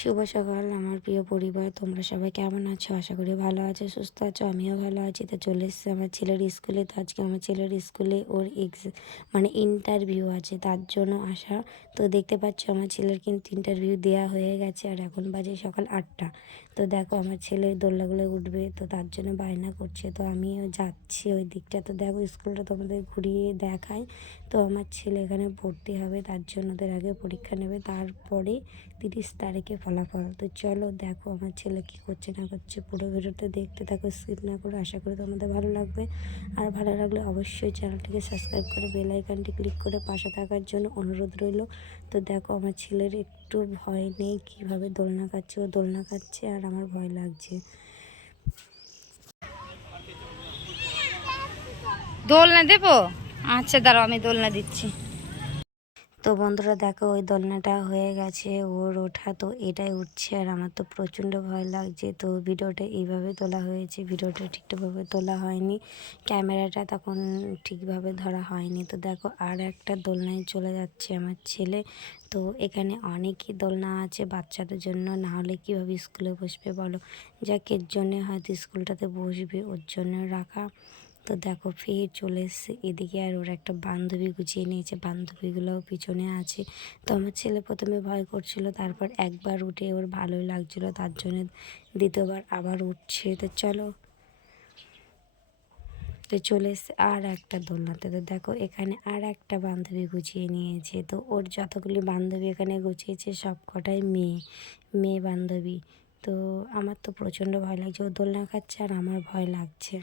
শুভ সকাল আমার প্রিয় পরিবার, তোমরা সবাই কেমন আছো? আশা করি ভালো আছো, সুস্থ আছো। আমিও ভালো আছি। তো চলে এসেছি আমার ছেলের স্কুলে। তো আজকে আমার ছেলের স্কুলে ওর মানে ইন্টারভিউ আছে, তার জন্য আসা। তো দেখতে পাচ্ছ আমার ছেলের কিন্তু ইন্টারভিউ দেওয়া হয়ে গেছে, আর এখন বাজে সকাল 8টা। তো দেখো আমার ছেলে দোলনাগুলো উঠবে, তো তার জন্য বায়না করছে। তো আমিও যাচ্ছি ওই দিকটা। তো দেখো স্কুলটা তোমাদের ঘুরিয়ে দেখাই। তো আমার ছেলে এখানে ভর্তি হবে, তার জন্য ওদের আগে পরীক্ষা নেবে, তারপরে 30 তারিখে ফলাফল। তো চলো দেখো আমার ছেলে কী করছে না করছে, পুরো ভিডিওটা দেখতে থাকো, স্কিপ না করে। আশা করি তোমাদের ভালো লাগবে। আর ভালো লাগলে অবশ্যই চ্যানেলটিকে সাবস্ক্রাইব করে বেল আইকনটি ক্লিক করে পাশে থাকার জন্য অনুরোধ রইল। তো দেখো আমার ছেলের একটু ভয় নেই, কীভাবে দোলনা খাচ্ছে। ও দোলনা খাচ্ছে আর আমার ভয় লাগছে। দোলনা দেবো? আচ্ছা দাঁড়াও, আমি দোলনা দিচ্ছি। তো বন্ধুরা দেখো ওই দোলনাটা হয়ে গেছে, ওর ওঠা। তো এটাই উঠছে আর আমার তো প্রচণ্ড ভয় লাগছে। তো ভিডিওটা এইভাবে তোলা হয়েছে, ভিডিওটা ঠিকঠাকভাবে তোলা হয়নি, ক্যামেরাটা তখন ঠিকভাবে ধরা হয়নি। তো দেখো আর একটা দোলনায় চলে যাচ্ছে আমার ছেলে। তো এখানে অনেকই দোলনা আছে বাচ্চাদের জন্য, না হলে কীভাবে স্কুলে বসবে বলো। যাকের জন্যে হয়তো স্কুলটাতে বসবে ওর জন্য রাখা। তো দেখো ফের চলে এসছে এদিকে, আর ওর একটা বান্ধবী গুছিয়ে নিয়েছে, বান্ধবীগুলোও পিছনে আছে। তো আমার ছেলে প্রথমে ভয় করছিল, তারপর একবার উঠে ওর ভালোই লাগছিলো, তার জন্য দ্বিতীয়বার আবার উঠছে। তো চলো, তো চলে এসছে আর একটা দোলনাতে। তো দেখো এখানে আর একটা বান্ধবী গুছিয়ে নিয়েছে। তো ওর যতগুলি বান্ধবী এখানে গুছিয়েছে সব কটাই মেয়ে মেয়ে বান্ধবী। তো আমার তো প্রচণ্ড ভয় লাগছে, ও দোলনা খাচ্ছে আর আমার ভয় লাগছে।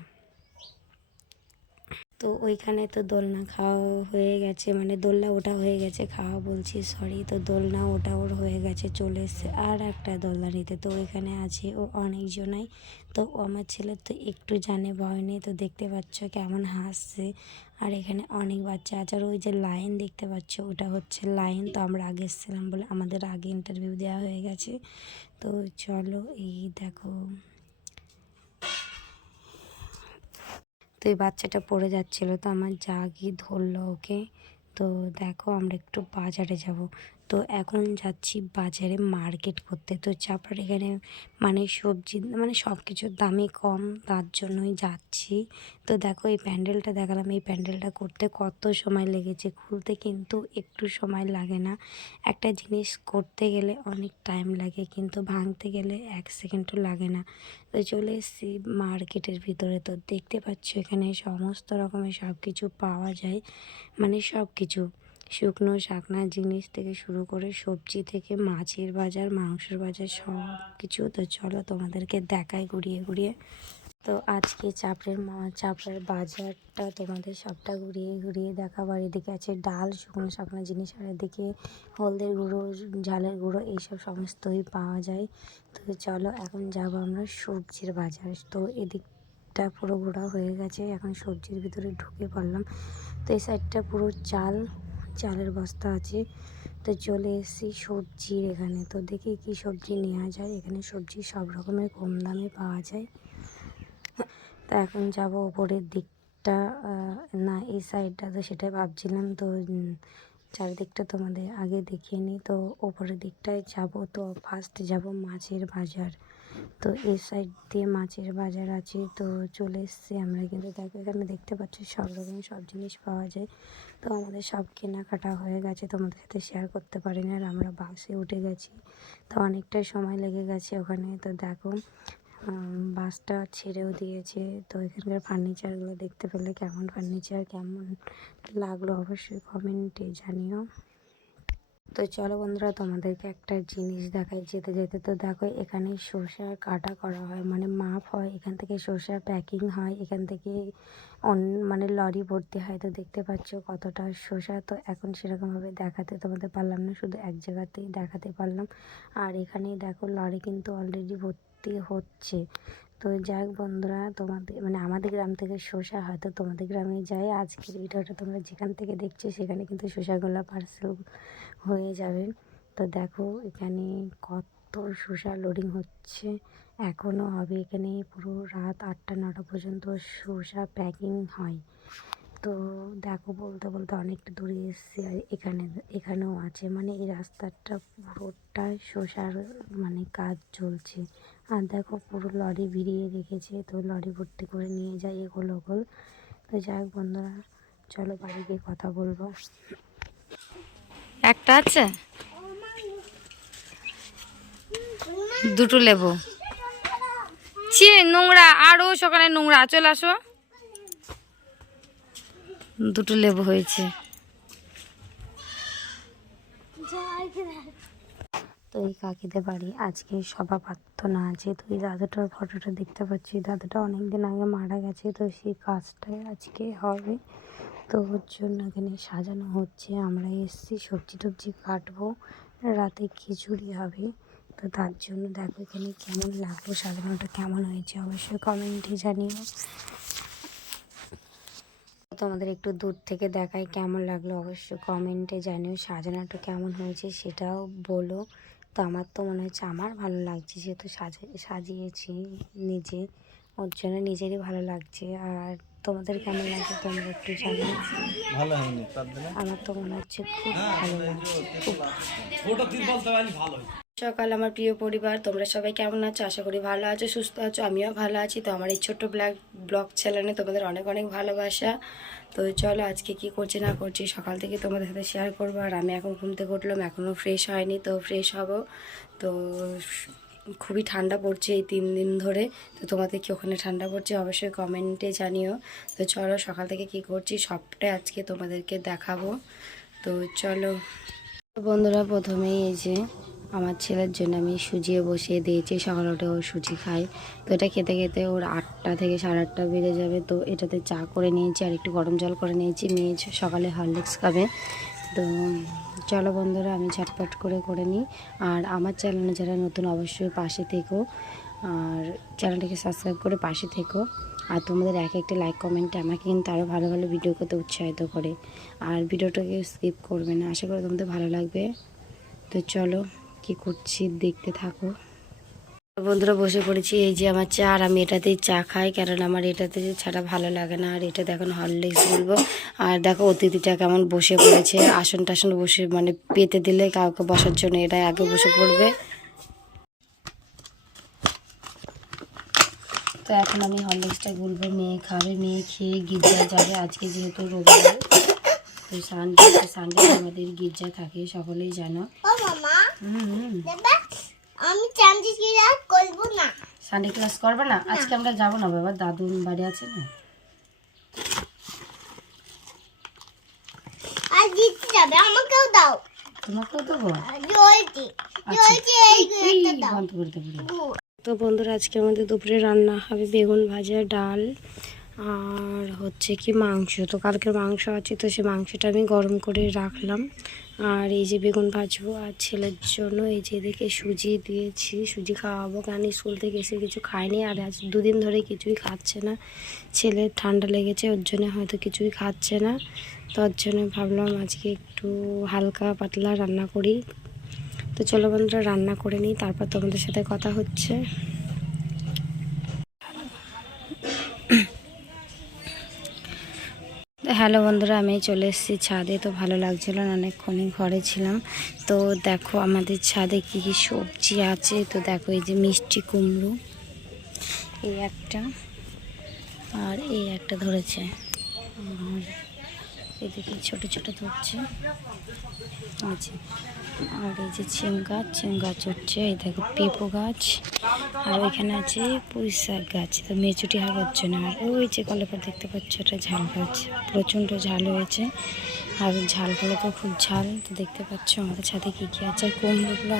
তো ওইখানে তো দোলনা খাওয়া হয়ে গেছে, মানে দোলনা ওটা হয়ে গেছে, খাওয়া বলছি সরি। তো দোলনা ওটা ওর হয়ে গেছে, চলে এসছে আর একটা দোলনা নিতে। তো ওইখানে আছে ও অনেকজনাই। তো আমার ছেলে তো একটু জানে ভয় নেই। তো দেখতে পাচ্ছ কেমন হাসছে। আর এখানে অনেক বাচ্চা আছে, আর ওই যে লাইন দেখতে পাচ্ছ ওটা হচ্ছে লাইন। তো আমরা আগে এসেছিলাম বলে আমাদের আগে ইন্টারভিউ দেওয়া হয়ে গেছে। তো চলো এই দেখো, তো এই বাচ্চাটা পড়ে যাচ্ছিলো, তো আমার যা গিয়ে ধরলো ওকে। তো দেখো আমরা একটু বাজারে যাব। তো এখন যাচ্ছি বাজারে মার্কেট করতে। তো চাপড়ার এখানে মানে সবজি মানে সব কিছুর দামই কম, তার জন্যই যাচ্ছি। তো দেখো এই প্যান্ডেলটা দেখালাম, এই প্যান্ডেলটা করতে কত সময় লেগেছে, খুলতে কিন্তু একটু সময় লাগে না। একটা জিনিস করতে গেলে অনেক টাইম লাগে, কিন্তু ভাঙতে গেলে 1 সেকেন্ডও লাগে না। তো চলে এসেছি মার্কেটের ভিতরে। তো দেখতে পাচ্ছ এখানে সমস্ত রকমের সব কিছু পাওয়া যায়, মানে সব কিছু শুকনো শাকনা জিনিস থেকে শুরু করে সবজি থেকে মাছের বাজার, মাংসের বাজার, সব কিছু। তো চলো তোমাদেরকে দেখাই ঘুরিয়ে ঘুরিয়ে। তো আজকে চাপড়ার বাজারটা তোমাদের সবটা ঘুরিয়ে ঘুরিয়ে দেখাবার। এদিকে আছে ডাল, শুকনো শাকনা জিনিস, আর এদিকে হলদের গুঁড়ো, ঝালের গুঁড়ো, এইসব সমস্তই পাওয়া যায়। তো চলো এখন যাব আমরা সবজির বাজার। তো এদিকটা পুরো ঘোরা হয়ে গেছে, এখন সবজির ভিতরে ঢুকে পড়লাম। তো এই সাইডটা পুরো চালের বস্তা আছে। তো চলে এসেছি সবজির এখানে। তো দেখি কি সবজি নেওয়া যায়, এখানে সবজি সব রকমের কম দামে পাওয়া যায়। তো এখন যাব ওপরের দিকটা, না এই সাইডটা, তো সেটাই ভাবছিলাম। তো চারিদিকটা তোমাদের আগে দেখিয়ে নিই। তো ওপরের দিকটায় যাব। তো ফার্স্ট যাব মাছের বাজার। তো এই সাইড দিয়ে মাছের বাজার আছে। তো চলে এসেছি আমরা, কিন্তু দেখো এখানে দেখতে পাচ্ছি সব রকমের সব জিনিস পাওয়া যায়। তো আমাদের সব কেনাকাটা হয়ে গেছে, তোমাদের সাথে শেয়ার করতে পারিনি, আর আমরা বাসে উঠে গেছি। তো অনেকটাই সময় লেগে গেছে ওখানে। তো দেখো বাসটা ছেড়েও দিয়েছে। তো এখানকার ফার্নিচারগুলো দেখতে পেলে কেমন ফার্নিচার, কেমন লাগলো অবশ্যই কমেন্টে জানিও। তো চলো বন্ধুরা তোমাদেরকে একটা জিনিস দেখাই যেতে যেতে। তো দেখো এখানে শসা কাটা করা হয়, মানে মাপ হয়, এখান থেকে শসা প্যাকিং হয়, এখান থেকে মানে লরি ভর্তি হয়। তো দেখতে পাচ্ছ কতটা শসা। তো এখন সেরকমভাবে দেখাতে তোমাদের পারলাম না, শুধু এক জায়গাতেই দেখাতে পারলাম। আর এখানেই দেখো লরি কিন্তু অলরেডি ভর্তি হচ্ছে। তো যাই হোক বন্ধুরা, তোমাদের মানে আমাদের গ্রাম থেকে শসা হয়তো তোমাদের গ্রামে যায়। আজকের ভিডিওটা তোমরা যেখান থেকে দেখছো সেখানে কিন্তু শসাগুলো পার্সেল হয়ে যাবে। তো দেখো এখানে কত শসা লোডিং হচ্ছে, এখনও হবে। এখানে পুরো রাত 8টা 9টা পর্যন্ত শসা প্যাকিং হয়। তো দেখো বলতে বলতে অনেকটা দূরে এসেছি, আর এখানেও আছে, মানে এই রাস্তাটা পুরোটাই শসার মানে কাজ চলছে। আর দেখো পুরো লরি ভিড়িয়ে রেখেছে, তো লরি ভর্তি করে নিয়ে যায় এগোল ওগোল। তো যাই হোক বন্ধুরা, চলো বাড়ি গিয়ে কথা বলবো। একটা আছে, দুটো লেবু। ছি নোংরা, আরো সকালে নোংরা, চলে আসো। দুটো লেবু হয়েছে। তো এই কাকিদের বাড়ি আজকে সভা প্রার্থনা আছে। তো এই দাদুটার ফটোটা দেখতে পাচ্ছি, দাদুটা অনেক দিন আগে মারা গেছে, তো সেই কাজটাই আজকে হবে। তো ওর জন্য এখানে সাজানো হচ্ছে। আমরা এসছি সবজি টবজি কাটবো, রাতে খিচুড়ি হবে। তো তার জন্য দেখো এখানে কেমন লাগলো, সাজানোটা কেমন হয়েছে অবশ্যই কমেন্টে জানিও। তোমাদের একটু দূর থেকে দেখাই কেমন লাগলো অবশ্যই কমেন্টে জানিও। সাজানোটা কেমন হয়েছে সেটাও বলো। তো আমার তো মনে হচ্ছে আমার ভালো লাগছে, যেহেতু সাজিয়েছি নিজে, ওর জন্য নিজেরই ভালো লাগছে। আর তোমাদের কেমন লাগছে তোমরা একটু জানিও। আমার তো মনে হচ্ছে খুব ভালো লাগছে, খুব সকাল আমার প্রিয় পরিবার, তোমরা সবাই কেমন আছো? আশা করি ভালো আছো, সুস্থ আছো। আমিও ভালো আছি। তো আমার এই ছোট্ট ব্লগ চ্যানেলে তোমাদের অনেক অনেক ভালোবাসা। তো চলো আজকে কি করছি না করছি সকাল থেকে তোমাদের সাথে শেয়ার করবো। আর আমি এখন ঘুম থেকে উঠলাম, এখনও ফ্রেশ হয়নি, তো ফ্রেশ হব। তো খুবই ঠান্ডা পড়ছে এই 3 দিন ধরে। তো তোমাদের কি ওখানে ঠান্ডা পড়ছে অবশ্যই কমেন্টে জানিও। তো চলো সকাল থেকে কি করছি সবটাই আজকে তোমাদেরকে দেখাবো। তো চলো বন্ধুরা, প্রথমেই এই যে আমার ছেলের জন্য আমি সুজিয়ে বসিয়ে দিয়েছি। সকালে উঠে ও সুজি খায়, তো এটা খেতে খেতে ওর 8টা থেকে 8:30 বেজে যাবে। তো এটাতে চা করে নিয়েছি আর একটু গরম জল করে নিয়েছি। মেয়ে সকালে হরলিক্স খাবে। তো চলো বন্ধুরা, আমি ঝটপট করে নিই। আর আমার চ্যানেলে যারা নতুন অবশ্যই পাশে থেকো, আর চ্যানেলটাকে সাবস্ক্রাইব করে পাশে থেকো। আর তোমাদের একটা লাইক কমেন্টে আমাকে কিন্তু আরও ভালো ভালো ভিডিও করতে উৎসাহিত করে। আর ভিডিওটাকে স্কিপ করবে না, আশা করি তোমাদের ভালো লাগবে। তো চলো কি করছি দেখতে থাকো। বন্ধুরা বসে পড়েছি, এই যে আমার চা, আর আমি এটাতেই চা খাই, কারণ আমার এটাতে ছাড়া ভালো লাগে না। আর এটা দেখুন হরলিক্স বলবো। আর দেখো অতিথিটা কেমন বসে পড়েছে, আসন টাসন বসে মানে পেতে দিলে কাউকে বসার জন্য এটাই আগে বসে পড়বে। তো এখন আমি হরলিক্সটা গুলবো, মেয়ে খাবে, মেয়ে খেয়ে গির্জায় যাবে। আজকে যেহেতু রবিবার, তো সানডে আমাদের গির্জা থাকে, সকলেই জানো। আমি সানডে ক্লাস করব না। সানডে ক্লাস করবে না? আজকে আমরা যাবো না বাবা, দাদুর বাড়ি আছে না। আর দিতে যাবে, আমাকেও দাও। তোমাকেও দেবো? জলদি জলদি এইটা দাও। বন্ধ করে দেবো। তো বন্ধুরা, আজকে আমাদের দুপুরে রান্না হবে বেগুন ভাজা, ডাল, আর হচ্ছে কি মাংস। তো কালকের মাংস আছে, তো সেই মাংসটা আমি গরম করে রাখলাম। আর এই যে বেগুন ভাজবো, আর ছেলের জন্য এই যে এদিকে সুজি দিয়েছি, সুজি খাওয়াবো, কারণ স্কুল থেকে এসে কিছু খায়নি। আর আজ 2 দিন ধরে কিছুই খাচ্ছে না, ছেলের ঠান্ডা লেগেছে, ওর জন্য হয়তো কিছুই খাচ্ছে না। তো ওর জন্য ভাবলাম আজকে একটু হালকা পাতলা রান্না করি। তো চলো বন্ধুরা, রান্না করে নিই, তারপর তোমাদের সাথে কথা হচ্ছে। হ্যালো বন্ধুরা, আমি চলে এসেছি ছাদে। তো ভালো লাগছিল না, অনেকক্ষণই ঘরে ছিলাম। তো দেখো আমাদের ছাদে কী কী সবজি আছে। তো দেখো এই যে মিষ্টি কুমড়ো, এই একটা, আর এই একটা ধরেছে, আর এদিকে ছোট ছোট ধরছে আছে। আর এই যে সিম গাছ হচ্ছে, এই দেখো পেঁপো গাছ, আর ওইখানে আছে পুঁই শাক গাছ। তো মেচুটি হাগ হচ্ছে না। আর ওই যে কলাপাতা দেখতে পাচ্ছ, ওটা ঝাল গাছ, প্রচণ্ড ঝাল হয়েছে। আর ঝালগুলো তো খুব ঝাল। তো দেখতে পাচ্ছ আমাদের ছাদে কী কী আছে। আর কুমড়োগুলো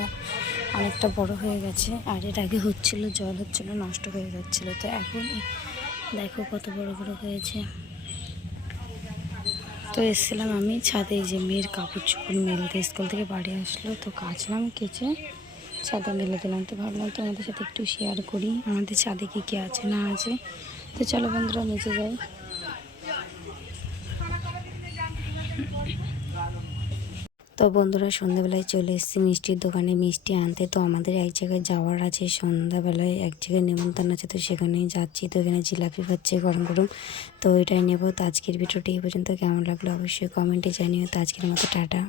অনেকটা বড় হয়ে গেছে, আর এর আগে হচ্ছিলো জল হচ্ছিলো, নষ্ট হয়ে যাচ্ছিলো। তো এখন দেখো কত বড় বড় হয়েছে। তো এসেছিলাম আমি ছাদে, এই যে মেয়ের কাপড় চোপড় মেলতে, স্কুল থেকে বাড়ি আসলো, তো কাচলাম, কেচে ছাদে মেলে দিলাম। তো ভাবলাম তোমাদের সাথে একটু শেয়ার করি আমাদের ছাদে কী কী আছে না আছে। তো চলো বন্ধুরা নিচে যাই। তো বন্ধুরা সন্ধ্যাবেলায় চলে এসেছি মিষ্টির দোকানে মিষ্টি আনতে। তো আমাদের এক জায়গায় যাওয়ার আছে, সন্ধ্যাবেলায় এক জায়গায় নেমন্তন্ন আছে, তো সেখানেই যাচ্ছি। তো এখানে জিলাপি পাচ্ছে গরম গরম, তো এটাই নেবো। তো আজকের ভিডিওটি এই পর্যন্ত, কেমন লাগলো অবশ্যই কমেন্টে জানিও। তো আজকের মতো টাটা।